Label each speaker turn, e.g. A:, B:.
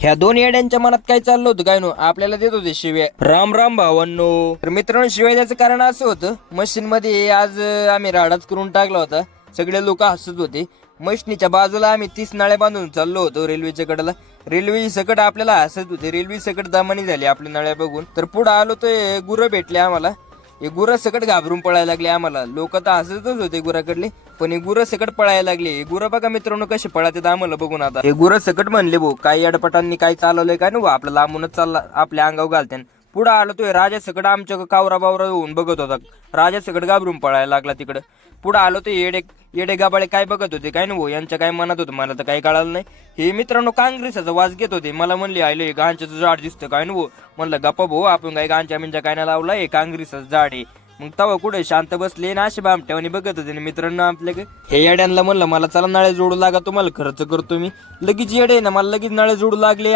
A: ह्या दोन येड्यांच्या मनात काय चाललं होतं काय नो? आपल्याला देत होते शिव्या. राम राम भावांनो. तर मित्रांनो शिव्या द्यायचं कारण असं होतं मशीन मध्ये आज आम्ही राडाच करून टाकला होता. सगळे लोक हसत होते. मशनीच्या बाजूला आम्ही तीस नाळ्या बांधून चाललो होतो रेल्वेच्या कडेला रेल्वे सकट आपल्याला हसत होते. रेल्वे सकट दमानी झाली आपल्या नळ्या बघून. तर पुढे आलो तर गुरं भेटले आम्हाला. हे गुरं सकट घाबरून पळायला लागले आम्हाला. लोक तर हसतच होते गुराकडले पण हे गुरं सकट पळायला लागले. हे गुरं बघा मित्रांनो कसे पळातात आम्हाला बघून आता. हे गुरं सकट म्हणले भाऊ काही अडपटांनी काय चालवलंय काय ना भाऊ, आपलं लांबूनच चालला आपल्या अंगावर घालते पुढे आलो तो राजा सकट आमच्या कावरा बावरा होऊन बघत होता. राजा सकट घाबरून पळायला लागला तिकडं. पुढे आलो ते येडे येडे गाबाळे काय बघत होते काय नाही भाऊ यांच्या काय मनात होतं मला तर काही कळालं नाही. हे मित्रांनो काँग्रेसाचा वाज घेत होते मला म्हणले आले गांच्याचं झाड दिसतं काय ना भाऊ म्हणलं गप्पा भाऊ आपण काय गांच्या मिंच्या काय नाही लावला हे काँग्रेसचं झाड आहे. मग तवा कुठे शांत बसले ना असे बामट्यावानी बघत होते मित्रांनो आपल्याकडे. हे येड्यांना म्हणलं मला चला नळे जोडू लागा तुम्हाला खर्च करतो मी. लगेच येडे ना मला लगेच नळे जोडू लागले.